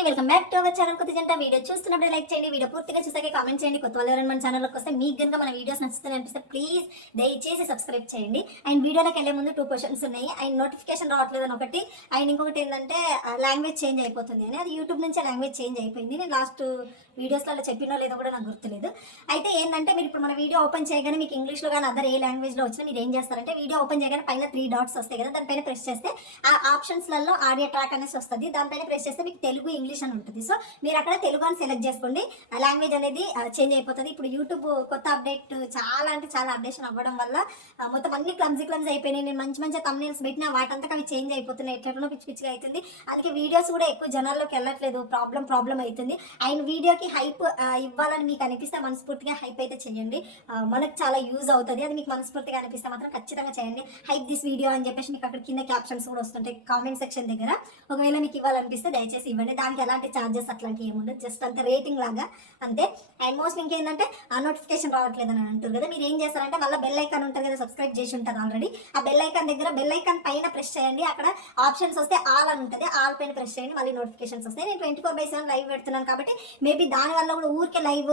అందరికీ welcome back to our channel. కొత్త జంట వీడియో చూస్తున్నప్పుడు లైక్ చేయండి. వీడియో పూర్తిగా చూసాక కామెంట్ చేయండి. కొత్త వాళ్ళు ఎవరైనా మన ఛానల్లోకి వస్తే మీకు కనుక మన వీడియోస్ నచ్చుతుంది అనిపిస్తే ప్లీజ్ దయచేసి సబ్స్క్రైబ్ చేయండి. అండ్ వీడియోలోకి వెళ్ళే ముందు టూ క్వశ్చన్స్ ఉన్నాయి. అండ్ నోటిఫికేషన్ రావట్లేదు అని ఒకటి. అండ్ ఇంకొకటి ఏంటంటే లాంగ్వేజ్ చేంజ్ అయిపోతుంది అని. అది యూట్యూబ్ నుంచే లాంగ్వేజ్ చేంజ్ అయిపోయింది. నేను లాస్ట్ వీడియోస్లో చెప్పినో లేదో కూడా నాకు గుర్తులేదు. అయితే ఏంటంటే మీరు ఇప్పుడు మన వీడియో ఓపెన్ చేయగానే మీకు ఇంగ్లీష్లో కానీ అదర్ ఏ లాంగ్వేజ్లో వచ్చినా మీరు ఏం చేస్తారంటే వీడియో ఓపెన్ చేయగానే పైన త్రీ డాట్స్ వస్తాయి కదా దానిపైన ప్రెస్ చేస్తే ఆ ఆప్షన్స్లలో ఆడియో ట్రాక్ అనేసి వస్తుంది. దానిపైన ప్రెస్ చేస్తే మీకు తెలుగు ఇంగ్లీష్ అని ఉంటుంది. సో మీరు అక్కడ తెలుగు అని సెలెక్ట్ చేసుకోండి. లాంగ్వేజ్ అనేది చేంజ్ అయిపోతుంది. ఇప్పుడు యూట్యూబ్ కొత్త అప్డేట్ చాలా అంటే చాలా అప్డేషన్ అవ్వడం వల్ల మొత్తం అన్ని క్లమ్జీ క్లమ్స్ అయిపోయినాయి. నేను మంచి మంచి తమ్నేల్స్ పెట్టినా వాటంతా అవి చేంజ్ అయిపోతున్నాయి. ఎట్లనో పిచ్చి పిచ్చిగా అవుతుంది అందుకే వీడియోస్ కూడా ఎక్కువ జనాల్లోకి వెళ్ళట్లేదు. ప్రాబ్లం ప్రాబ్లం అవుతుంది అండ్ వీడియోకి హైప్ ఇవ్వాలని మీకు అనిపిస్తే మనస్ఫూర్తిగా హైప్ అయితే చేయండి. మనకు చాలా యూజ్ అవుతుంది. అది మీకు మనస్ఫూర్తిగా అనిపిస్తే మాత్రం ఖచ్చితంగా చేయండి. హైప్ దిస్ వీడియో అని చెప్పేసి మీకు అక్కడ కింద క్యాప్షన్స్ కూడా వస్తుంటాయి. కామెంట్ సెక్షన్ దగ్గర. ఒకవేళ మీకు ఇవ్వాలనిపిస్తే దయచేసి ఇవ్వండి. దానికి ఎలాంటి ఛార్జెస్ అట్లాంటివి ఏముండదు జస్ట్ అంతే రేటింగ్ లాగా అంతే. అండ్ మోస్ట్ ఇంకేంటంటే ఆ నోటిఫికేషన్ రావట్లేదు అని అంటారు కదా. మీరు ఏం చేస్తారంటే మళ్ళీ బెల్ ఐకాన్ ఉంటుంది కదా సబ్స్క్రైబ్ చేసి ఉంటారు ఆల్రెడీ ఆ బెల్ ఐకాన్ దగ్గర బెల్ ఐకాన్ పైన ప్రెస్ చేయండి. అక్కడ ఆప్షన్స్ వస్తే ఆల్ అని ఉంటుంది. ఆల్ పైన ప్రెస్ చేయండి. మళ్ళీ నోటిఫికేషన్స్ వస్తాయి. నేను twenty four by seven live పెడుతున్నాను కాబట్టి మేబీ దాని వల్ల కూడా ఊరికే లైవ్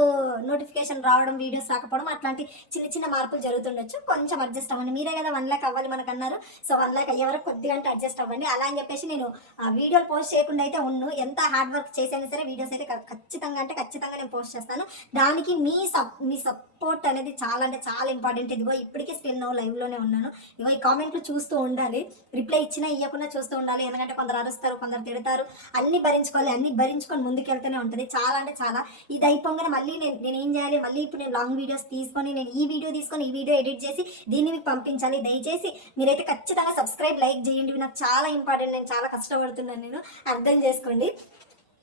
నోటిఫికేషన్ రావడం వీడియోస్ రాకపోవడం అట్లాంటి చిన్న చిన్న మార్పులు జరుగుతుండొచ్చు. కొంచెం అడ్జస్ట్ అవ్వండి. మీరే కదా వన్ లాక్ అవ్వాలి మనకు అన్నారు సో వన్ లాక్ అయ్యే వరకు కొద్దిగా అడ్జస్ట్ అవ్వండి. అలా అని చెప్పేసి నేను ఆ వీడియోలు పోస్ట్ చేయకుండా అయితే ఉన్ను ఎంత హార్డ్ వర్క్ చేసైనా సరే వీడియోస్ అయితే ఖచ్చితంగా అంటే ఖచ్చితంగా నేను పోస్ట్ చేస్తాను. దానికి మీ సప్ మీ సపోర్ట్ అనేది చాలా అంటే చాలా ఇంపార్టెంట్ ఇదిగో ఇప్పటికే స్టిల్ నో లైవ్లోనే ఉన్నాను. ఇగో ఈ కామెంట్లు చూస్తూ ఉండాలి. రిప్లై ఇచ్చినా ఇవ్వకుండా చూస్తూ ఉండాలి. ఎందుకంటే కొందరు అరుస్తారు కొందరు తిడతారు. అన్ని భరించుకోవాలి అన్ని భరించుకొని ముందుకెళ్తూనే ఉంటుంది. చాలా అంటే చాలా. ఇది అయిపోగానే మళ్ళీ నేను నేను ఏం చేయాలి? మళ్ళీ ఇప్పుడు నేను లాంగ్ వీడియోస్ తీసుకొని నేను ఈ వీడియో తీసుకొని ఈ వీడియో ఎడిట్ చేసి దీన్ని మీకు పంపించాలి. దయచేసి మీరైతే ఖచ్చితంగా సబ్స్క్రైబ్ లైక్ చేయండి. నాకు చాలా ఇంపార్టెంట్ నేను చాలా కష్టపడుతున్నాను నేను. అర్థం చేసుకోండి.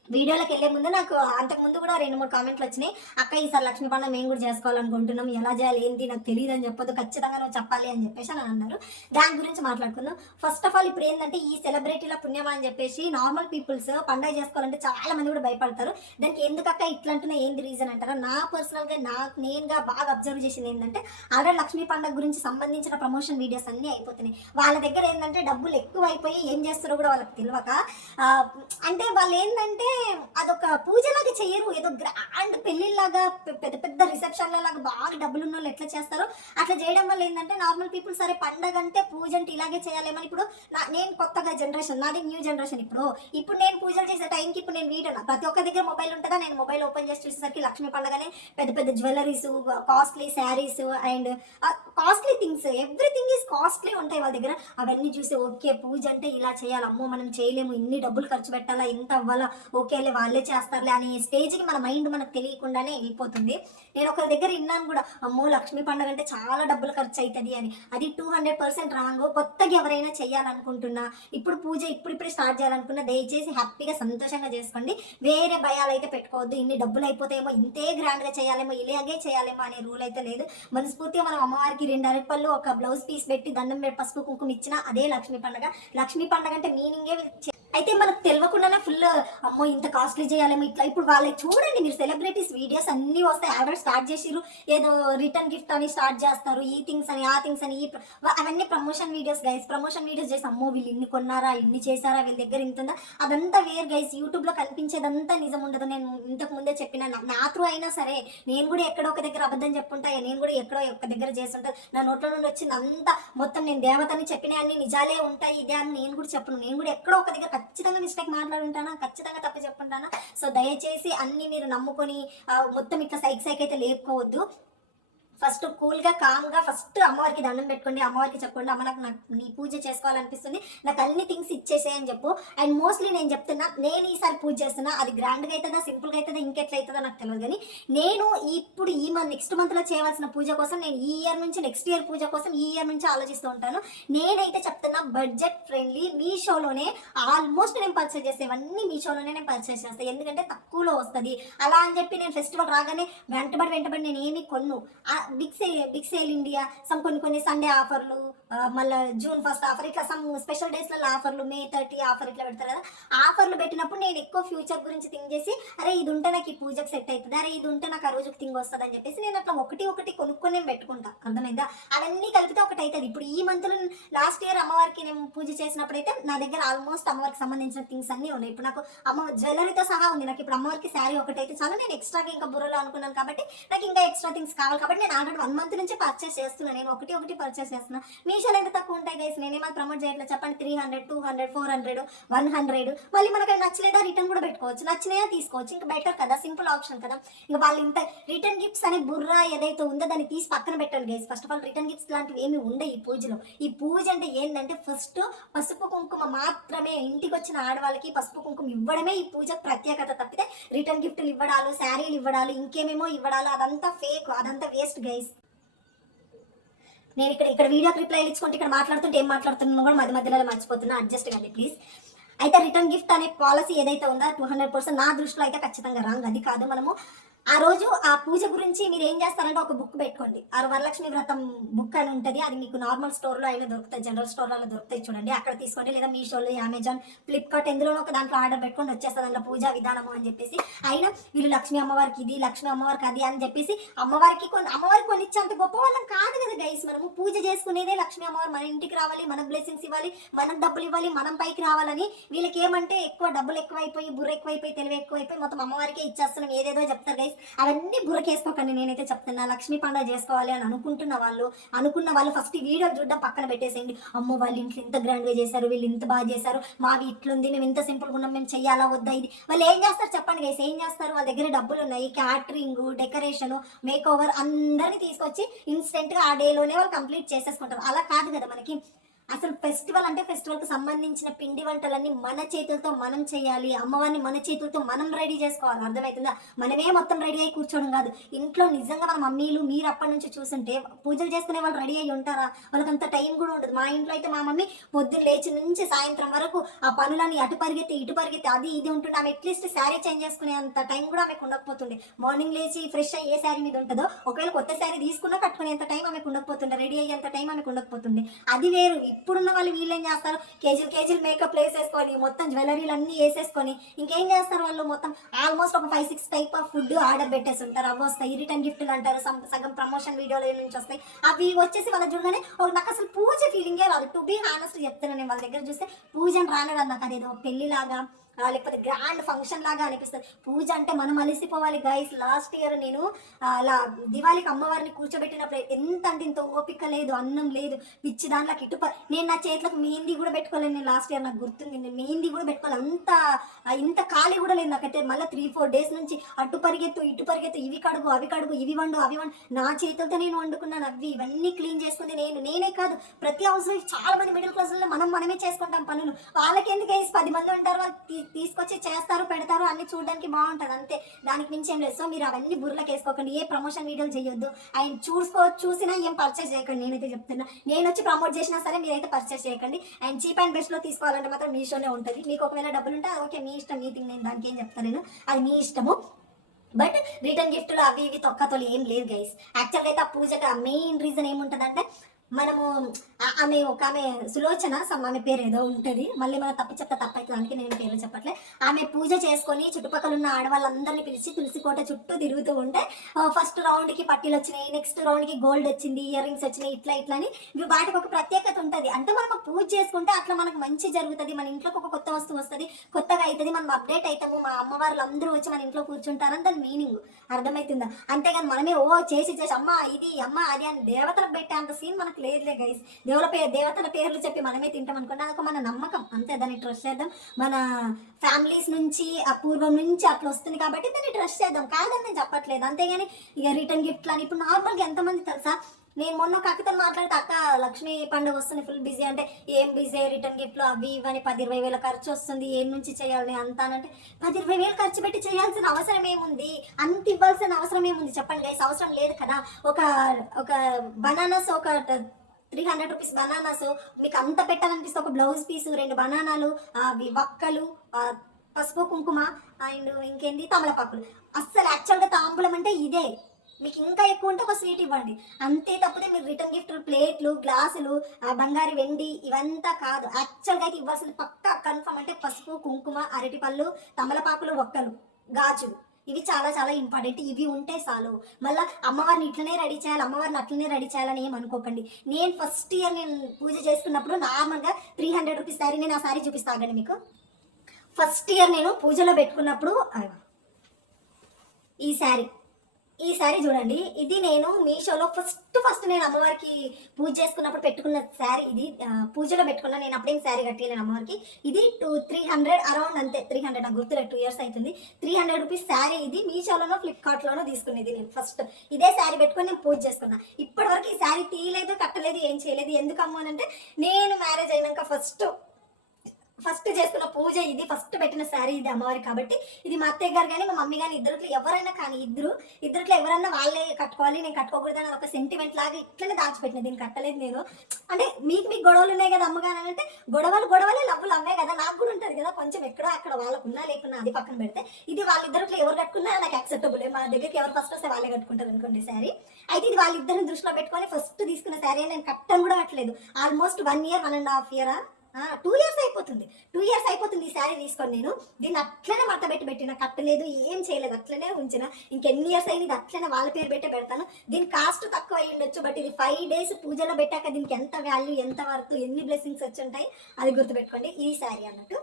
వీడియోలోకి వెళ్ళే ముందు నాకు అంతకు ముందు కూడా రెండు మూడు కామెంట్లు వచ్చినాయి. అక్క ఈసారి లక్ష్మీ పండుగ మేము కూడా చేసుకోవాలనుకుంటున్నాం. ఎలా చేయాలి ఏంటి నాకు తెలియదు అని చెప్పొద్దు. ఖచ్చితంగా నువ్వు చెప్పాలి అని చెప్పేసి అని అన్నారు. దాని గురించి మాట్లాడుకుందాం. ఫస్ట్ ఆఫ్ ఆల్ ఇప్పుడు ఏంటంటే ఈ సెలబ్రిటీల పుణ్యమా అని చెప్పేసి నార్మల్ పీపుల్స్ పండగ చేసుకోవాలంటే చాలా మంది కూడా భయపడతారు. దానికి ఎందుకు అక్క ఇట్లా ఏంది రీజన్ అంటారా? నా పర్సనల్గా నాకు నేనుగా బాగా అబ్జర్వ్ చేసింది ఏంటంటే ఆల్రెడీ లక్ష్మీ పండుగ గురించి సంబంధించిన ప్రమోషన్ వీడియోస్ అన్నీ అయిపోతున్నాయి. వాళ్ళ దగ్గర ఏంటంటే డబ్బులు ఎక్కువ అయిపోయి ఏం చేస్తారో కూడా వాళ్ళకి తెలియక అంటే వాళ్ళు ఏంటంటే అదొక పూజలాగా చేయరు. ఏదో గ్రాండ్ పెళ్ళిలాగా పెద్ద పెద్ద రిసెప్షన్ల లాగా బాగా డబ్బులు ఉన్న వాళ్ళు ఎట్లా చేస్తారో అట్లా చేయడం వల్ల ఏంటంటే నార్మల్ పీపుల్ సరే పండగ అంటే పూజ అంటే ఇలాగే చేయాలేమని ఇప్పుడు నా- నేను కొత్తగా జనరేషన్ నాది న్యూ జనరేషన్ ఇప్పుడు. ఇప్పుడు నేను పూజలు చేసే టైంకి ఇప్పుడు నేను వీడియో ప్రతి ఒక్క దగ్గర మొబైల్ ఉంటుందా? నేను మొబైల్ ఓపెన్ చేసి చూసేసరికి లక్ష్మీ పండగనే పెద్ద పెద్ద jewelleries costly saris and costly things. Everything is costly ఉంటాయి వాళ్ళ దగ్గర. అవన్నీ చూసి ఓకే పూజ అంటే ఇలా చేయాలి అమ్మో మనం చేయలేము ఇన్ని డబ్బులు ఖర్చు పెట్టాలా ఎంత అవ్వాలా ఓకేలే వాళ్ళే చేస్తారులే అనే స్టేజ్కి మన మైండ్ మనకు తెలియకుండానే వెళ్ళిపోతుంది. నేను ఒకరి దగ్గర విన్నాను కూడా అమ్మో లక్ష్మీ పండుగ అంటే చాలా డబ్బులు ఖర్చు అవుతుంది అని. అది టూ హండ్రెడ్ పర్సెంట్ రాంగ్ కొత్తగా ఎవరైనా చేయాలనుకుంటున్నా ఇప్పుడు పూజ ఇప్పుడిప్పుడే స్టార్ట్ చేయాలనుకున్నా దయచేసి హ్యాపీగా సంతోషంగా చేసుకోండి. వేరే భయాలు అయితే పెట్టుకోవద్దు. ఇన్ని డబ్బులు అయిపోతాయేమో ఇంతే గ్రాండ్గా చేయాలేమో ఇలాగే చేయాలేమో అనే రూల్ అయితే లేదు. మనస్ఫూర్తిగా మనం అమ్మవారికి రెండు అరటిపళ్ళు ఒక బ్లౌజ్ పీస్ పెట్టి దండం పసుపు కుంకుమ ఇచ్చినా అదే లక్ష్మీ పండగ. లక్ష్మీ పండగ అంటే మీనింగే అయితే మనకు తెలియకుండానే ఫుల్ అమ్మో ఇంత కాస్ట్లీ చేయాలేమో ఇట్లా. ఇప్పుడు వాళ్ళకి చూడండి మీరు సెలబ్రిటీస్ వీడియోస్ అన్నీ వస్తాయి. ఆల్రెడీ స్టార్ట్ చేసిరు ఏదో రిటర్న్ గిఫ్ట్ అని స్టార్ట్ చేస్తారు. ఈ థింగ్స్ అని ఆ థింగ్స్ అని ఈ అవన్నీ promotion videos guys promotion videos చేసి అమ్మో వీళ్ళు ఇన్ని కొన్నారా ఇన్ని చేశారా వీళ్ళ దగ్గర ఇంత ఉందా? అదంతా వేరు గైస్ యూట్యూబ్లో కనిపించేదంతా నిజం ఉండదు. నేను ఇంతకు ముందే చెప్పిన నా- త్రూ అయినా సరే నేను కూడా ఎక్కడో ఒక దగ్గర అబద్ధం చెప్పుంటా నేను కూడా ఎక్కడో ఒక దగ్గర చేస్తుంటా. నా నోట్లో నుండి వచ్చింది అంతా మొత్తం నేను దేవతని చెప్పిన అన్ని నిజాలే ఉంటాయి. ఇదే అని నేను కూడా చెప్పను. నేను కూడా ఎక్కడో ఒక దగ్గర ఖచ్చితంగా మిస్టేక్ మాట్లాడుంటానా? ఖచ్చితంగా తప్పు చెప్పుంటానా? సో దయచేసి అన్ని మీరు నమ్ముకొని మొత్తం ఇట్లా సైక్ సైక్ అయితే లేపుకోవద్దు. ఫస్ట్ కూల్గా కామ్గా ఫస్ట్ అమ్మవారికి దండం పెట్టుకోండి అమ్మవారికి చెప్పండి అమ్మ నాకు నీ పూజ చేసుకోవాలనిపిస్తుంది నాకు అన్ని థింగ్స్ ఇచ్చేసేయని చెప్పు. అండ్ మోస్ట్లీ నేను చెప్తున్నా నేను ఈసారి పూజ చేస్తున్నా అది గ్రాండ్గా అవుతుందా సింపుల్గా అవుతుందా ఇంకెట్లా అవుతుందో నాకు తెలియదు కానీ నేను ఇప్పుడు ఈ మంత్ నెక్స్ట్ మంత్లో చేయవలసిన పూజ కోసం నేను ఈ ఇయర్ నుంచి నెక్స్ట్ ఇయర్ పూజ కోసం ఈ ఇయర్ నుంచి ఆలోచిస్తూ ఉంటాను. నేనైతే చెప్తున్నా బడ్జెట్ ఫ్రెండ్లీ మీషోలోనే ఆల్మోస్ట్ నేను పర్చేస్ చేసేవన్నీ మీషోలోనే నేను పర్చేస్ చేస్తాను ఎందుకంటే తక్కువలో వస్తుంది. అలా అని చెప్పి నేను ఫెస్టివల్ రాగానే వెంటబడి వెంటబడి నేను ఏమి కొన్ను. Big sale big sale India some కొన్ని కొన్ని సండే ఆఫర్లు మళ్ళీ జూన్ ఫస్ట్ ఆఫర్ ఇట్లా సమ్ స్పెషల్ డేస్లలో ఆఫర్లు మే థర్టీ ఆఫర్ ఇట్లా పెడతారు కదా. ఆఫర్లు పెట్టినప్పుడు నేను ఎక్కువ ఫ్యూచర్ గురించి థింక్ చేసి అరే ఇది ఉంటే నాకు ఈ పూజకు సెట్ అవుతుంది అరే ఇది ఉంటే నాకు ఆ రోజుకి థింగ్ వస్తుంది అని చెప్పేసి నేను అట్లా ఒకటి ఒకటి కొనుక్కొని నేను పెట్టుకుంటా. అర్థమైందా? అవన్నీ కలిపితే ఒకటి అవుతుంది ఇప్పుడు ఈ మంత్లో లాస్ట్ ఇయర్ అమ్మవారికి నేను పూజ చేసినప్పుడు అయితే నా దగ్గర ఆల్మోస్ట్ అమ్మవారికి సంబంధించిన థింగ్స్ అన్నీ ఉన్నాయి. ఇప్పుడు నాకు అమ్మ జ్యువెలరీతో సహా ఉంది నాకు ఇప్పుడు అమ్మవారికి శారీ ఒకటి అయితే చాలా నేను ఎక్స్ట్రాగా ఇంకా బుర్రలో అనుకున్నాను కాబట్టి నాకు ఇంకా ఎక్స్ట్రా థింగ్స్ కావాలి కాబట్టి నేను ఆల్రెడీ వన్ మంత్ నుంచి పర్చేస్ చేస్తున్నాను నేను ఒకటి ఒకటి పర్చేస్ చేస్తున్నా. మీషోలో ఎంత తక్కువ ఉంటాయి గైస్ నేనేమో ప్రమోట్ చేయట్లేదు. చెప్పండి. Three hundred two hundred four hundred one hundred మళ్ళీ మనకి నచ్చలేదా రిటర్న్ కూడా పెట్టుకోవచ్చు. నచ్చినాయా తీసుకోవచ్చు. ఇంకా బెటర్ కదా. సింపుల్ ఆప్షన్ కదా. ఇంకా వాళ్ళు ఇంత రిటర్న్ గిఫ్ట్స్ అనే బుర్ర ఏదైతే ఉందో దాన్ని తీసి పక్కన పెట్టండి guys first of all return gifts లాంటివి ఏమి ఉండవు ఈ పూజలో. ఈ పూజ అంటే ఏంటంటే ఫస్ట్ పసుపు కుంకుమ మాత్రమే ఇంటికి వచ్చిన ఆడవాళ్ళకి పసుపు కుంకుమ ఇవ్వడమే ఈ పూజ ప్రత్యేకత తప్పితే రిటర్న్ గిఫ్ట్లు ఇవ్వడాలు శారీలు ఇవ్వడాలు ఇంకేమేమో ఇవ్వడాలు అదంతా ఫేక్ అదంతా వేస్ట్ గైస్ నేను ఇక్కడ ఇక్కడ వీడియోకి రిప్లై ఇచ్చుకుంటే ఇక్కడ మాట్లాడుతుంటే ఏం మాట్లాడుతున్నాను కూడా మధ్య మధ్యలో మర్చిపోతున్నా. అడ్జస్ట్ కండి ప్లీజ్ అయితే రిటర్న్ గిఫ్ట్ అనే పాలసీ ఏదైతే ఉందో టూ హండ్రెడ్ పర్సెంట్ నా దృష్టిలో అయితే ఖచ్చితంగా రాంగ్ అది కాదు మనము ఆ రోజు ఆ పూజ గురించి మీరు ఏం చేస్తారంటే ఒక బుక్ పెట్టుకోండి. ఆ వరలక్ష్మి వ్రతం బుక్ అని ఉంటుంది. అది మీకు నార్మల్ స్టోర్లో అయినా దొరుకుతాయి. జనరల్ స్టోర్లలో దొరుకుతాయి చూడండి. అక్కడ తీసుకోండి. లేదా మీషోలో అమెజాన్ ఫ్లిప్కార్ట్ ఎందులోనో ఒక దాంట్లో ఆర్డర్ పెట్టుకొని వచ్చేస్తుంది అందులో పూజా విధానము అని చెప్పేసి. అయినా వీళ్ళు లక్ష్మీ అమ్మవారికి ఇది లక్ష్మీ అమ్మవారికి అది అని చెప్పేసి అమ్మవారికి కొన్ని అమ్మవారికి కొన్ని ఇచ్చేంత గొప్ప వాళ్ళం కాదు కదా గైస్ మనము. పూజ చేసుకునేదే లక్ష్మీ అమ్మవారు మన ఇంటికి రావాలి మనకు బ్లెస్సింగ్స్ ఇవ్వాలి మనకు డబ్బులు ఇవ్వాలి మనం పైకి రావాలని వీళ్ళకి ఏమంటే ఎక్కువ డబ్బులు ఎక్కువైపోయి బుర్ర ఎక్కువైపోయి తెలివి ఎక్కువైపోయి మొత్తం అమ్మవారికే ఇచ్చేస్తున్నాం. ఏదేదో చెప్తారు గైస్ అవన్నీ బురకేసుకోకండి నేనైతే చెప్తున్నా లక్ష్మీ పండుగ చేసుకోవాలి అని అనుకుంటున్న వాళ్ళు అనుకున్న వాళ్ళు ఫస్ట్ వీడియో చూడడం పక్కన పెట్టేసేయండి. అమ్మో వాళ్ళు ఇంట్లో ఇంత గ్రాండ్గా చేశారు వీళ్ళు ఇంత బాగా చేశారు మావి ఇట్లుంది మేము ఇంత సింపుల్గా ఉన్నాం మేము చెయ్యాలా వద్దా ఇది. వాళ్ళు ఏం చేస్తారు చెప్పండి గైస్ ఏం చేస్తారు? వాళ్ళ దగ్గర డబ్బులు ఉన్నాయి క్యాటరింగ్ డెకరేషన్ మేక్ ఓవర్ అందరినీ తీసుకొచ్చి ఇన్స్టెంట్గా ఆ డేలోనే వాళ్ళు కంప్లీట్ చేసేసుకుంటారు. అలా కాదు కదా మనకి. అసలు ఫెస్టివల్ అంటే ఫెస్టివల్కి సంబంధించిన పిండి వంటలన్నీ మన చేతులతో మనం చేయాలి. అమ్మవారిని మన చేతులతో మనం రెడీ చేసుకోవాలి. అర్థమవుతుందా? మనమే మొత్తం రెడీ అయి కూర్చోడం కాదు. ఇంట్లో నిజంగా మన మమ్మీలు మీరు అప్పటి నుంచి చూస్తుంటే పూజలు చేసుకునే వాళ్ళు రెడీ అయ్యి ఉంటారా? వాళ్ళకి అంత టైం కూడా ఉండదు. మా ఇంట్లో అయితే మా మమ్మీ పొద్దున్న లేచి నుంచి సాయంత్రం వరకు ఆ పనులని అటు పరిగెత్తి ఇటు పరిగెత్తి అది ఇది ఉంటుండే. ఆమె అట్లీస్ట్ శారీ చేంజ్ చేసుకునే అంత టైం కూడా ఆమెకు ఉండకపోతుండే. మార్నింగ్ లేచి ఫ్రెష్ అయ్యి ఏ శారీ మీద ఉంటుందో ఒకవేళ కొత్త శారీ తీసుకున్నా కట్టుకునేంత టైం ఆమెకు ఉండకపోతుండే. రెడీ అయ్యేంత టైం ఆమెకు ఉండకపోతుండే. అది వేరు. ఇప్పుడున్న వాళ్ళు వీళ్ళు ఏం చేస్తారు? కేజీలు కేజీలు మేకప్ వేసేసుకొని మొత్తం జ్యువెలరీలు అన్నీ వేసేసుకొని ఇంకేం చేస్తారు వాళ్ళు మొత్తం? ఆల్మోస్ట్ ఒక five six type of food order పెట్టేసి ఉంటారు. అవి వస్తాయి రిటర్న్ గిఫ్ట్లు అంటారు. సగం ప్రమోషన్ వీడియోల నుంచి వస్తాయి. అవి వచ్చేసి వాళ్ళ చూడగానే ఒక నాకు అసలు పూజ ఫీలింగే రాదు. టు బీ హానెస్ట్ చెప్తున్నాను నేను వాళ్ళ దగ్గర చూస్తే పూజ అని రానడం నాకు. అదేదో పెళ్ళిలాగా లేకపోతే గ్రాండ్ ఫంక్షన్ లాగా అనిపిస్తుంది. పూజ అంటే మనం అలసిపోవాలి గైస్ లాస్ట్ ఇయర్ నేను అలా దివాళికి అమ్మవారిని కూర్చోబెట్టినప్పుడు ఎంత అంటే ఇంత ఓపిక లేదు అన్నం లేదు పిచ్చి దాంట్లోకి ఇటు ప- నేను నా చేతులకు మెహందీ కూడా పెట్టుకోలేదు నేను లాస్ట్ ఇయర్ నాకు గుర్తుంది. నేను మెహందీ కూడా పెట్టుకోవాలి అంత ఇంత ఖాళీ కూడా లేదు నాకైతే. మళ్ళీ త్రీ ఫోర్ డేస్ నుంచి అటు పరిగెత్తు ఇటు పరిగెత్తు ఇవి కడుగు అవి కడుగు ఇవి వండు అవి వండు. నా చేతులతో నేను వండుకున్నాను. అవి ఇవన్నీ క్లీన్ చేసుకుంది నేను. నేనే కాదు ప్రతి హౌస్ వైఫ్ చాలా మంది మిడిల్ క్లాస్లో మనం మనమే చేసుకుంటాం పనులు. వాళ్ళకి ఎందుకు వేసి పది మంది ఉంటారు వాళ్ళు తీసుకొచ్చి చేస్తారు పెడతారు అన్ని చూడడానికి బాగుంటుంది. అంతే. దానికి మించి ఏం లేదు. సో మీరు అవన్నీ బుర్రలకు వేసుకోకండి. ఏ ప్రమోషన్ వీడియోలు చేయొద్దు. అండ్ చూసుకో చూసినా ఏం పర్చేస్ చేయకండి. నేనైతే చెప్తున్నా. నేను వచ్చి ప్రమోట్ చేసినా సరే మీరైతే పర్చేస్ చేయకండి. అండ్ చీప్ అండ్ బెస్ట్లో తీసుకోవాలంటే మాత్రం మీషోనే ఉంటుంది. మీకు ఒకవేళ డబ్బులు ఉంటే ఓకే మీ ఇష్టం మీ థింగ్ నేను దానికి ఏం చెప్తాను నేను. అది మీ ఇష్టము. బట్ రిటర్న్ గిఫ్ట్లు అవి ఇవి తొక్కతోలు ఏం లేదు గైస్ యాక్చువల్గా అయితే ఆ పూజకి మెయిన్ రీజన్ ఏముంటుందంటే మనము ఆమె ఒక ఆమె సులోచన సమ్ ఆమె పేరు ఏదో ఉంటుంది. మళ్ళీ మన తప్పు చెప్తే తప్పు అవుతుంది నేను పేరు చెప్పట్లే. ఆమె పూజ చేసుకొని చుట్టుపక్కల ఉన్న ఆడవాళ్ళందరినీ పిలిచి తులసి కోట చుట్టూ తిరుగుతూ ఉంటే ఫస్ట్ రౌండ్కి పట్టీలు వచ్చినాయి నెక్స్ట్ రౌండ్కి గోల్డ్ వచ్చింది ఇయర్ రింగ్స్ వచ్చినాయి ఇట్లా ఇట్లా అని వాటికి ఒక ప్రత్యేకత ఉంటుంది. అంటే మనం పూజ చేసుకుంటే అట్లా మనకు మంచి జరుగుతుంది. మన ఇంట్లోకి ఒక కొత్త వస్తువు వస్తుంది కొత్తగా అవుతుంది మనం అప్డేట్ అవుతాము మా అమ్మవార్లు అందరూ వచ్చి మన ఇంట్లో కూర్చుంటారని దాని మీనింగ్ అర్థమవుతుందా అంతేగాని మనమే ఓ చేసి చేసి అమ్మ ఇది అమ్మ అది అని దేవతలకు పెట్టే అంత సీన్ మనకు లేదులే గైస్ దేవుల పేరు దేవతల పేర్లు చెప్పి మనమే తింటాం అనుకోండి అదొక మన నమ్మకం. అంతే దాన్ని ట్రస్ట్ చేద్దాం. మన ఫ్యామిలీస్ నుంచి అపూర్వం నుంచి అట్లా వస్తుంది కాబట్టి దాన్ని ట్రస్ట్ చేద్దాం. కాదని నేను చెప్పట్లేదు. అంతేగాని ఇక రిటర్న్ గిఫ్ట్లు అని ఇప్పుడు నార్మల్గా ఎంతమంది తెలుసా? నేను మొన్న ఒక అక్కతో మాట్లాడితే అక్క లక్ష్మీ పండుగ వస్తుంది ఫుల్ బిజీ అంటే ఏం బిజీ రిటర్న్ గిఫ్ట్లు అవి ఇవని పది ఇరవై వేల ఖర్చు వస్తుంది ఏం నుంచి చేయాలి? అంత అని అంటే పది ఇరవై వేలు ఖర్చు పెట్టి చేయాల్సిన అవసరం ఏముంది? అంత ఇవ్వాల్సిన అవసరం ఏముంది? చెప్పండి లేదు అవసరం లేదు కదా. ఒక ఒక బనానాస్ ఒక త్రీ హండ్రెడ్ రూపీస్ బనానాస్ మీకు అంత పెట్టాలనిపిస్తే ఒక బ్లౌజ్ పీసు రెండు బనానాలు వక్కలు పసుపు కుంకుమ అండ్ ఇంకేంది? తమలపాకులు. అస్సలు యాక్చువల్గా తాంబూలం అంటే ఇదే. మీకు ఇంకా ఎక్కువ ఉంటే ఒక స్వీట్ ఇవ్వండి. అంతే తప్పితే మీరు రిటర్న్ గిఫ్ట్ ప్లేట్లు గ్లాసులు బంగారు వెండి ఇవంతా కాదు. యాక్చువల్గా అయితే ఇవ్వాల్సింది పక్కా కన్ఫర్మ్ అంటే పసుపు కుంకుమ అరటిపళ్ళు తమలపాకులు ఒక్కలు గాజులు. ఇవి చాలా చాలా ఇంపార్టెంట్. ఇవి ఉంటే చాలు. మళ్ళీ అమ్మవారిని ఇట్లనే రెడీ చేయాలి అమ్మవారిని అట్లనే రెడీ చేయాలని ఏం అనుకోకండి. నేను ఫస్ట్ ఇయర్ నేను పూజ చేసుకున్నప్పుడు నార్మల్గా త్రీ హండ్రెడ్ రూపీస్ శారీ నేను ఆ శారీ చూపిస్తాగండి మీకు. ఫస్ట్ ఇయర్ నేను పూజలో పెట్టుకున్నప్పుడు ఈ శారీ ఈ శారీ చూడండి. ఇది నేను మీషోలో ఫస్ట్ ఫస్ట్ నేను అమ్మవారికి పూజ చేసుకున్నప్పుడు పెట్టుకున్న శారీ ఇది. పూజలో పెట్టుకున్న నేను అప్పుడేం శారీ కట్టలేను అమ్మవారికి. ఇది టూ త్రీ హండ్రెడ్ అరౌండ్ అంతే. త్రీ హండ్రెడ్ నాకు గుర్తులేదు. టూ ఇయర్స్ అవుతుంది. త్రీ హండ్రెడ్ రూపీస్ శారీ ఇది. మీషోలోనో ఫ్లిప్కార్ట్లోనో తీసుకునేది నేను ఫస్ట్. ఇదే శారీ పెట్టుకొని నేను పూజ చేసుకున్నా. ఇప్పటివరకు ఈ శారీ తీయలేదు కట్టలేదు ఏం చేయలేదు. ఎందుకమ్మ అని అంటే నేను మ్యారేజ్ అయినాక ఫస్ట్ ఫస్ట్ చేసుకున్న పూజ ఇది ఫస్ట్ పెట్టిన శారీ ఇది అమ్మవారి కాబట్టి ఇది మా అత్తయ్య గారు కానీ మా మమ్మీ కానీ ఇద్దరు ఎవరైనా కానీ ఇద్దరు ఇద్దరుట్లో ఎవరైనా వాళ్ళే కట్టుకోవాలి నేను కట్టుకోకూడదు అని ఒక సెంటిమెంట్ లాగా ఇట్లనే దాచిపెట్టిన. దీన్ని కట్టలేదు నేను. అంటే మీకు మీకు గొడవలు ఉన్నాయి కదా అమ్మగారు అని అంటే గొడవలు గొడవలే లవ్వులు అవే కదా. నాకు కూడా ఉంటుంది కదా. కొంచెం ఎక్కడో అక్కడ వాళ్ళకు ఉన్నా లేకున్నా అది పక్కన పెడితే ఇది వాళ్ళిద్దరిలో ఎవరు కట్టుకున్నా నాకు యాక్సెప్టబుల్ మా దగ్గరికి ఎవరు ఫస్ట్ వస్తే వాళ్ళే కట్టుకుంటారు అనుకోండి శారీ. అయితే ఇది వాళ్ళిద్దరిని దృష్టిలో పెట్టుకొని ఫస్ట్ తీసుకున్న శారీ నేను కట్టడం కూడా అట్లేదు almost one year one and half year two years అయిపోతుంది. టూ ఇయర్స్ అయిపోతుంది ఈ శారీ తీసుకొని నేను. దీన్ని అట్లనే మడత పెట్టి పెట్టిన కట్టలేదు ఏం చేయలేదు అట్లనే ఉంచిన. ఇంకెన్ని ఇయర్స్ అయింది ఇది అట్లనే వాళ్ళ పేరు పెట్టే పెడతాను. దీని కాస్ట్ తక్కువ అయ్యి ఉండొచ్చు బట్ ఇది ఫైవ్ డేస్ పూజలో పెట్టాక దీనికి ఎంత వాల్యూ ఎంత వర్త్ ఎన్ని బ్లెస్సింగ్స్ వచ్చి ఉంటాయి అది గుర్తుపెట్టుకోండి. ఈ శారీ అన్నట్టు.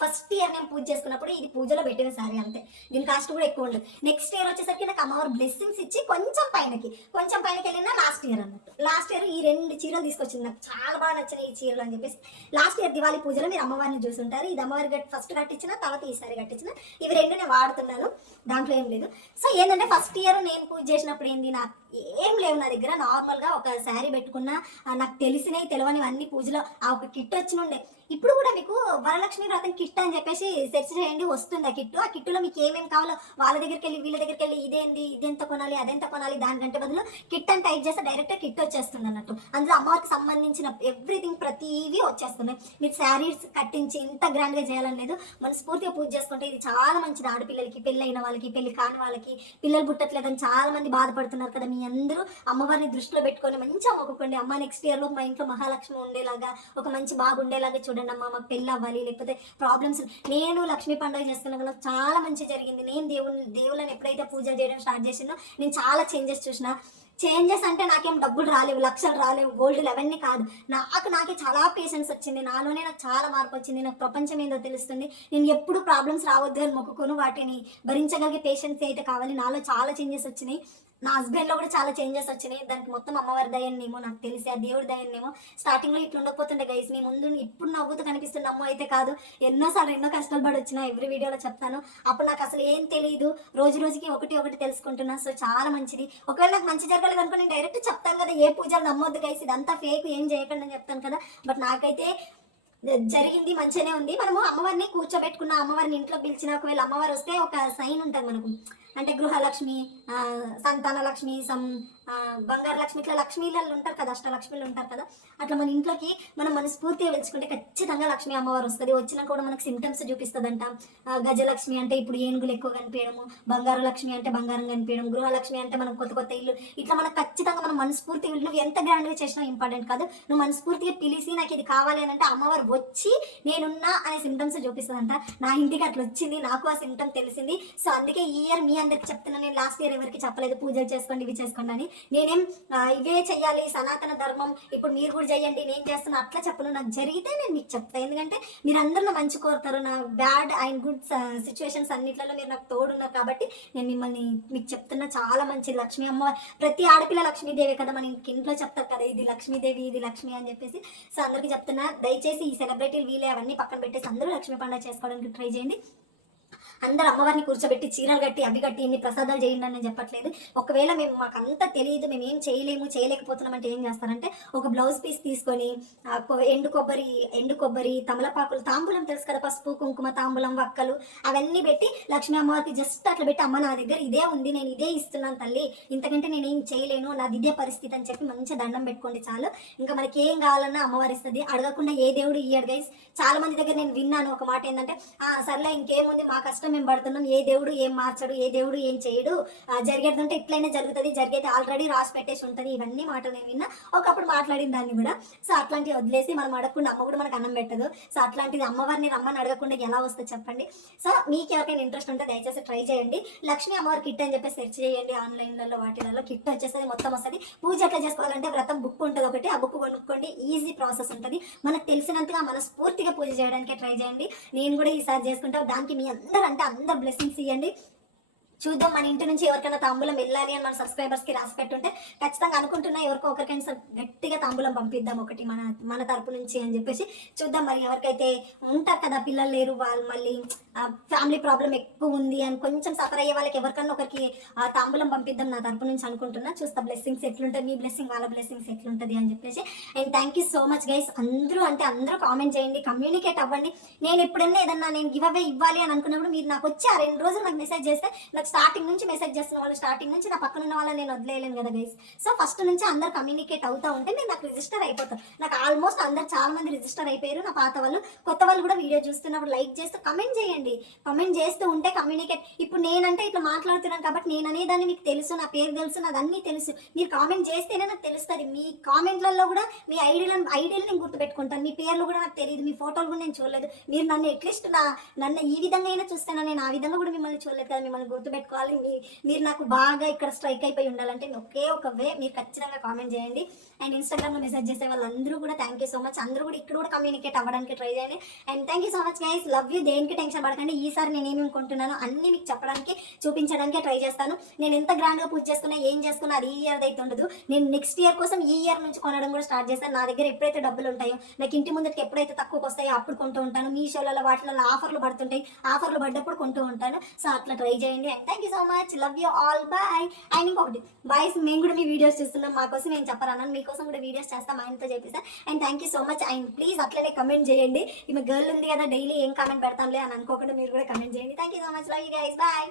ఫస్ట్ ఇయర్ నేను పూజ చేసుకున్నప్పుడు ఇది పూజలో పెట్టిన సారీ అంతే. దీని కాస్ట్ కూడా ఎక్కువ ఉండదు. నెక్స్ట్ ఇయర్ వచ్చేసరికి నాకు అమ్మవారు బ్లెస్సింగ్స్ ఇచ్చి కొంచెం పైనకి కొంచెం పైనకి వెళ్ళినా లాస్ట్ ఇయర్ అన్నట్టు. లాస్ట్ ఇయర్ ఈ రెండు చీరలు తీసుకొచ్చింది. నాకు చాలా బాగా నచ్చినాయి ఈ చీరలు అని చెప్పేసి. లాస్ట్ ఇయర్ దివాళీ పూజలో మీరు అమ్మవారిని చూసుంటారు. ఇది అమ్మవారి ఫస్ట్ కట్టించిన తర్వాత ఈ సారీ కట్టించిన. ఇవి రెండు నేను వాడుతున్నాను. దాంట్లో ఏం లేదు. సో ఏంటంటే ఫస్ట్ ఇయర్ నేను పూజ చేసినప్పుడు ఏంది నాకు ఏం లేవు నా దగ్గర. నార్మల్గా ఒక శారీ పెట్టుకున్న నాకు తెలిసినవి తెలియనివి అన్ని పూజలో ఆ ఒక కిట్ వచ్చినుండే. ఇప్పుడు కూడా మీకు వరలక్ష్మి వ్రతం కిట్ అని చెప్పేసి సెర్చ్ చేయండి వస్తుంది ఆ కిట్ ఆ కిట్లో మీకు ఏమేమి కావాలో వాళ్ళ దగ్గరికి వెళ్ళి వీళ్ళ దగ్గరికి వెళ్ళి ఇదేంది ఇదెంత కొనాలి అదెంత కొనాలి దానికంటే బదులు కిట్ అని టైప్ చేస్తే డైరెక్ట్ కిట్ వచ్చేస్తుంది అన్నట్టు. అందులో అమ్మవారికి సంబంధించిన ఎవ్రీథింగ్ ప్రతివి వచ్చేస్తున్నాయి మీరు శారీస్ కట్టించి ఇంత గ్రాండ్గా చేయాలని లేదు. మనస్ఫూర్తిగా పూజ చేసుకుంటే ఇది చాలా మంచిది. ఆడపిల్లలకి పెళ్ళైన వాళ్ళకి పెళ్ళి కాని వాళ్ళకి పిల్లలు పుట్టట్లేదని చాలా మంది బాధపడుతున్నారు కదా మీ అందరూ. అమ్మవారిని దృష్టిలో పెట్టుకొని మంచిగా మొక్కుకోండి. అమ్మ నెక్స్ట్ ఇయర్లో మా ఇంట్లో మహాలక్ష్మి ఉండేలాగా ఒక మంచి బాబు ఉండేలాగా చూడండి అమ్మ మాకు పెళ్ళి అవ్వాలి లేకపోతే ప్రాబ్లమ్స్ నేను లక్ష్మీ పండుగ చేసుకున్నా కదా చాలా మంచి జరిగింది. నేను దేవుని దేవుళ్ళని ఎప్పుడైతే పూజ చేయడం స్టార్ట్ చేసినో నేను చాలా చేంజెస్ చూసిన. చేంజెస్ అంటే నాకేం డబ్బులు రాలేవు లక్షలు రాలేవు గోల్డ్ అవన్నీ కాదు. నాకు నాకే చాలా పేషెన్స్ వచ్చింది. నాలోనే నాకు చాలా మార్పు వచ్చింది. నాకు ప్రపంచం ఏందో తెలుస్తుంది. నేను ఎప్పుడు ప్రాబ్లమ్స్ రావద్దు అని మొక్కుకొని. వాటిని భరించగలిగే పేషెన్స్ అయితే కావాలి. నాలో చాలా చేంజెస్ వచ్చినాయి. నా హస్బెండ్లో కూడా చాలా చేంజెస్ వచ్చినాయి. దానికి మొత్తం అమ్మవారి దయన్నేమో నాకు తెలిసి ఆ దేవుడి దయన్నేమో స్టార్టింగ్లో ఇట్లా ఉండకపోతుండే గైస్ మీ ముందు ఇప్పుడు నవ్వుతూ కనిపిస్తున్న అమ్మ అయితే కాదు ఎన్నోసార్లు ఎన్నో కష్టాలు పడి వచ్చినా ఎవ్రీ వీడియోలో చెప్తాను. అప్పుడు నాకు అసలు ఏం తెలియదు రోజు రోజుకి ఒకటి ఒకటి తెలుసుకుంటున్నా. సో చాలా మంచిది. ఒకవేళ నాకు మంచి జరగలేదు అనుకో నేను డైరెక్ట్ చెప్తాను కదా ఏ పూజలు నమ్మొద్దు గైస్ ఇదంతా ఫేక్ ఏం చేయకండి అని చెప్తాను కదా. బట్ నాకైతే జరిగింది మంచిగానే ఉంది. మనము అమ్మవారిని కూర్చోబెట్టుకున్న అమ్మవారిని ఇంట్లో పిలిచిన ఒకవేళ అమ్మవారు వస్తే ఒక సైన్ ఉంటుంది మనకు. అంటే గృహలక్ష్మి సంతానలక్ష్మి సంతాన లక్ష్మి సం బంగారు లక్ష్మి ఇట్లా లక్ష్మీలలో ఉంటారు కదా అష్టలక్ష్మిలు ఉంటారు కదా అట్లా మన ఇంట్లోకి మనం మనస్ఫూర్తిగా పిలుచుకుంటే ఖచ్చితంగా లక్ష్మి అమ్మవారు వస్తుంది. వచ్చినా కూడా మనకు సిమ్టమ్స్ చూపిస్తుందంట. గజలక్ష్మి అంటే ఇప్పుడు ఏనుగులు ఎక్కువ కనిపించడము బంగారు లక్ష్మి అంటే బంగారం కనిపించడం గృహలక్ష్మి అంటే మనం కొత్త కొత్త ఇల్లు. ఇట్లా మనకు ఖచ్చితంగా మనం మనస్ఫూర్తిగా నువ్వు ఎంత గ్రాండ్గా చేసినా ఇంపార్టెంట్ కాదు. నువ్వు మనస్ఫూర్తిగా పిలిచి నాకు ఇది కావాలి అని అంటే అమ్మవారు వచ్చి నేనున్నా అనే సిమ్టమ్స్ చూపిస్తుందంట. నా ఇంటికి అట్లా వచ్చింది నాకు ఆ సిమ్టమ్ తెలిసింది. సో అందుకే ఈ ఇయర్ మీ అందరికి చెప్తున్నా నేను లాస్ట్ ఇయర్ ఎవరికి చెప్పలేదు. పూజలు చేసుకోండి ఇవి చేసుకోండి అని. నేనేం ఇవే చెయ్యాలి సనాతన ధర్మం ఇప్పుడు మీరు కూడా చేయండి నేను చేస్తున్నా అట్లా చెప్పను. నాకు జరిగితే నేను మీకు చెప్తాను ఎందుకంటే మీరు అందరూ నా మంచి కోరుతారు. నా బ్యాడ్ అండ్ గుడ్ సిచ్యువేషన్స్ అన్నిట్లలో మీరు నాకు తోడున్నారు కాబట్టి నేను మిమ్మల్ని మీకు చెప్తున్నా. చాలా మంచి లక్ష్మీ అమ్మ. ప్రతి ఆడపిల్ల లక్ష్మీదేవి కదా మన ఇంట్లో చెప్తారు కదా ఇది లక్ష్మీదేవి ఇది లక్ష్మి అని చెప్పేసి. సో అందరికీ చెప్తున్నా దయచేసి ఈ సెలబ్రిటీలు వీలే అవన్నీ పక్కన పెట్టేసి అందరూ లక్ష్మీ పండుగ చేసుకోవడానికి ట్రై చేయండి. అందరు అమ్మవారిని కూర్చోబెట్టి చీరలు కట్టి అవి కట్టి ఇన్ని ప్రసాదాలు చేయండి అని నేను చెప్పట్లేదు. ఒకవేళ మేము మాకు అంతా తెలియదు మేము ఏం చేయలేము చేయలేకపోతున్నాం అంటే ఏం చేస్తారంటే ఒక బ్లౌజ్ పీస్ తీసుకొని ఎండు కొబ్బరి ఎండు కొబ్బరి తమలపాకులు తాంబూలం తెలుసు కదా పసుపు కుంకుమ తాంబూలం వక్కలు అవన్నీ పెట్టి లక్ష్మీ అమ్మవారికి జస్ట్ అట్లా పెట్టి అమ్మ నా దగ్గర ఇదే ఉంది నేను ఇదే ఇస్తున్నాను తల్లి ఇంతకంటే నేను ఏం చేయలేను నాది ఇదే పరిస్థితి అని చెప్పి మంచి దండం పెట్టుకోండి చాలు. ఇంకా మనకి ఏం కావాలన్నా అమ్మవారు ఇస్తుంది. అడగకుండా ఏ దేవుడు ఇయ్యాడు గైస్ చాలా మంది దగ్గర నేను విన్నాను ఒక మాట ఏంటంటే ఆ సర్లే ఇంకేముంది మా కష్టం మేము పడుతున్నాం ఏ దేవుడు ఏం మార్చడు ఏ దేవుడు ఏం చేయడు. జరిగేది జరిగేదంటే ఇట్లయినా జరుగుతుంది జరిగేది ఆల్రెడీ రాసి పెట్టేసి ఉంటుంది. ఇవన్నీ మాటలు నేను విన్నా. ఒకప్పుడు మాట్లాడిన దాన్ని కూడా సో అట్లాంటివి వదిలేసి మనం అడగకుండా అమ్మ కూడా మనకు అన్నం పెట్టదు. సో అట్లాంటిది అమ్మవారిని రమ్మని అడగకుండా ఎలా వస్తుంది చెప్పండి. సో మీకు ఎవరికైనా ఇంట్రెస్ట్ ఉంటే దయచేసి ట్రై చేయండి. లక్ష్మీ అమ్మవారి కిట్ అని చెప్పి సెర్చ్ చేయండి ఆన్లైన్లలో వాటిలలో. కిట్ వచ్చేసరికి మొత్తం వస్తుంది. పూజ ఎట్లా చేసుకోవాలంటే వ్రతం బుక్ ఉంటుంది ఒకటి. ఆ బుక్ కొనుక్కోండి ఈజీ ప్రాసెస్ ఉంటుంది. మనకు తెలిసినంతగా మనస్ఫూర్తిగా పూజ చేయడానికి ట్రై చేయండి. నేను కూడా ఈసారి చేసుకుంటా. దానికి మీ అందరూ అంటే అందరు బ్లెస్సింగ్స్ ఇవ్వండి చూద్దాం మన ఇంటి నుంచి ఎవరికైనా తాంబూలం వెళ్ళాలి అని మన సబ్స్క్రైబర్స్కి రాసి పెట్టుంటే ఖచ్చితంగా అనుకుంటున్నా ఎవరికో ఒకరికైనా గట్టిగా తాంబూలం పంపిద్దాం ఒకటి మన మన తరపు నుంచి అని చెప్పేసి. చూద్దాం మరి ఎవరికైతే ఉంటారు కదా పిల్లలు లేరు వాళ్ళు మళ్ళీ ఫ్యామిలీ ప్రాబ్లం ఎక్కువ ఉంది అని కొంచెం సఫర్ అయ్యే వాళ్ళకి ఎవరికన్నా ఒకరికి తాంబూలం పంపిద్దాం నా తరపు నుంచి అనుకుంటున్నా. చూస్తా బ్లెస్సింగ్స్ ఎట్లుంటుంది మీ బ్లెస్సింగ్ వాళ్ళ బ్లెస్సింగ్స్ ఎట్లుంటుంది అని చెప్పేసి. And thank you so much guys అందరూ అంటే అందరూ కామెంట్ చేయండి కమ్యూనికేట్ అవ్వండి. నేను ఎప్పుడన్నా ఏదన్నా నేను గివ్ అవే ఇవ్వాలి అని అనుకున్నప్పుడు మీరు నాకు వచ్చి ఆ రెండు రోజులు నాకు మెసేజ్ చేస్తే నాకు స్టార్టింగ్ నుంచి మెసేజ్ చేస్తున్న వాళ్ళు స్టార్టింగ్ నుంచి నా పక్కన ఉన్న వాళ్ళని నేను వదిలేయలేను కదా గైస్ సో ఫస్ట్ నుంచి అందరు కమ్యూనికేట్ అవుతా ఉంటే నేను నాకు రిజిస్టర్ అయిపోతాను నాకు ఆల్మోస్ట్ అందరు చాలా మంది రిజిస్టర్ అయిపోయారు నా పాత వాళ్ళు. కొత్త వాళ్ళు కూడా వీడియో చూస్తున్నప్పుడు లైక్ చేస్తూ కమెంట్ చేయండి. కమెంట్ చేస్తూ ఉంటే కమ్యూనికేట్ ఇప్పుడు నేనంటే ఇట్లా మాట్లాడుతున్నాను కాబట్టి నేను అనేదాన్ని మీకు తెలుసు నా పేరు తెలుసు నాది అన్నీ తెలుసు. మీరు కామెంట్ చేస్తేనే నాకు తెలుస్తుంది. మీ కామెంట్లలో కూడా మీ ఐడియాలను ఐడియాలు నేను గుర్తుపెట్టుకుంటాను. మీ పేర్లు కూడా నాకు తెలియదు. మీ ఫోటోలు కూడా నేను చూడలేదు. మీరు నన్ను అట్లీస్ట్ నా నన్ను ఈ విధంగా అయినా చూస్తాను నేను ఆ విధంగా కూడా మిమ్మల్ని చూడలేదు కదా మిమ్మల్ని గుర్తుపెట్టుకోవాలి మీ మీరు నాకు బాగా ఇక్కడ స్ట్రైక్ అయిపోయి ఉండాలంటే ఒకే ఒక వే మీరు ఖచ్చితంగా కామెంట్ చేయండి. అండ్ ఇన్స్టాగ్రామ్లో మెసేజ్ చేసే వాళ్ళందరూ కూడా థ్యాంక్ యూ సో మచ్ అందరూ కూడా ఇక్కడ కూడా కమ్యూనికేట్ అవ్వడానికి ట్రై చేయండి. And thank you so much guys love you దేనికి టెన్షన్ పడకండి. ఈసారి నేను ఏమేమి కొంటున్నానో అన్ని మీకు చెప్పడానికి చూపించడానికి ట్రై చేస్తాను. నేను ఎంత గ్రాండ్గా పూజ చేసుకున్నా ఏం చేసుకున్నా అది ఈ ఇయర్ అయితే ఉండదు. నేను నెక్స్ట్ ఇయర్ కోసం ఈ ఇయర్ నుంచి కొనడం కూడా స్టార్ట్ చేస్తాను. నా దగ్గర ఎప్పుడైతే డబ్బులు ఉంటాయో నాకు ఇంటి ముందుకి ఎప్పుడైతే తక్కువకి వస్తాయో అప్పుడు కొంటూ ఉంటాను. మీ షోలలో వాటిలలో ఆఫర్లు పడుతుంటాయి. ఆఫర్లు పడ్డప్పుడు కొంటూ ఉంటాను. సో అట్లా ట్రై చేయండి. And thank you so much love you all bye and ఇంకొకటి. బాయ్స్ మేము కూడా మీ వీడియోస్ చూస్తున్నాం. మాకోసం నేను చెప్పరాను మీకోసం కూడా వీడియోస్ చేస్తాం. ఆయనతో చేపిస్తాను and thank you so much and please అట్లనే కమెంట్ చేయండి. ఈమె గర్ల్ ఉంది కదా డైలీ ఏం కామెంట్ పెడతాంలే అని అనుకోకుండా మీరు కూడా కమెంట్ చేయండి. Thank you so much love you guys bye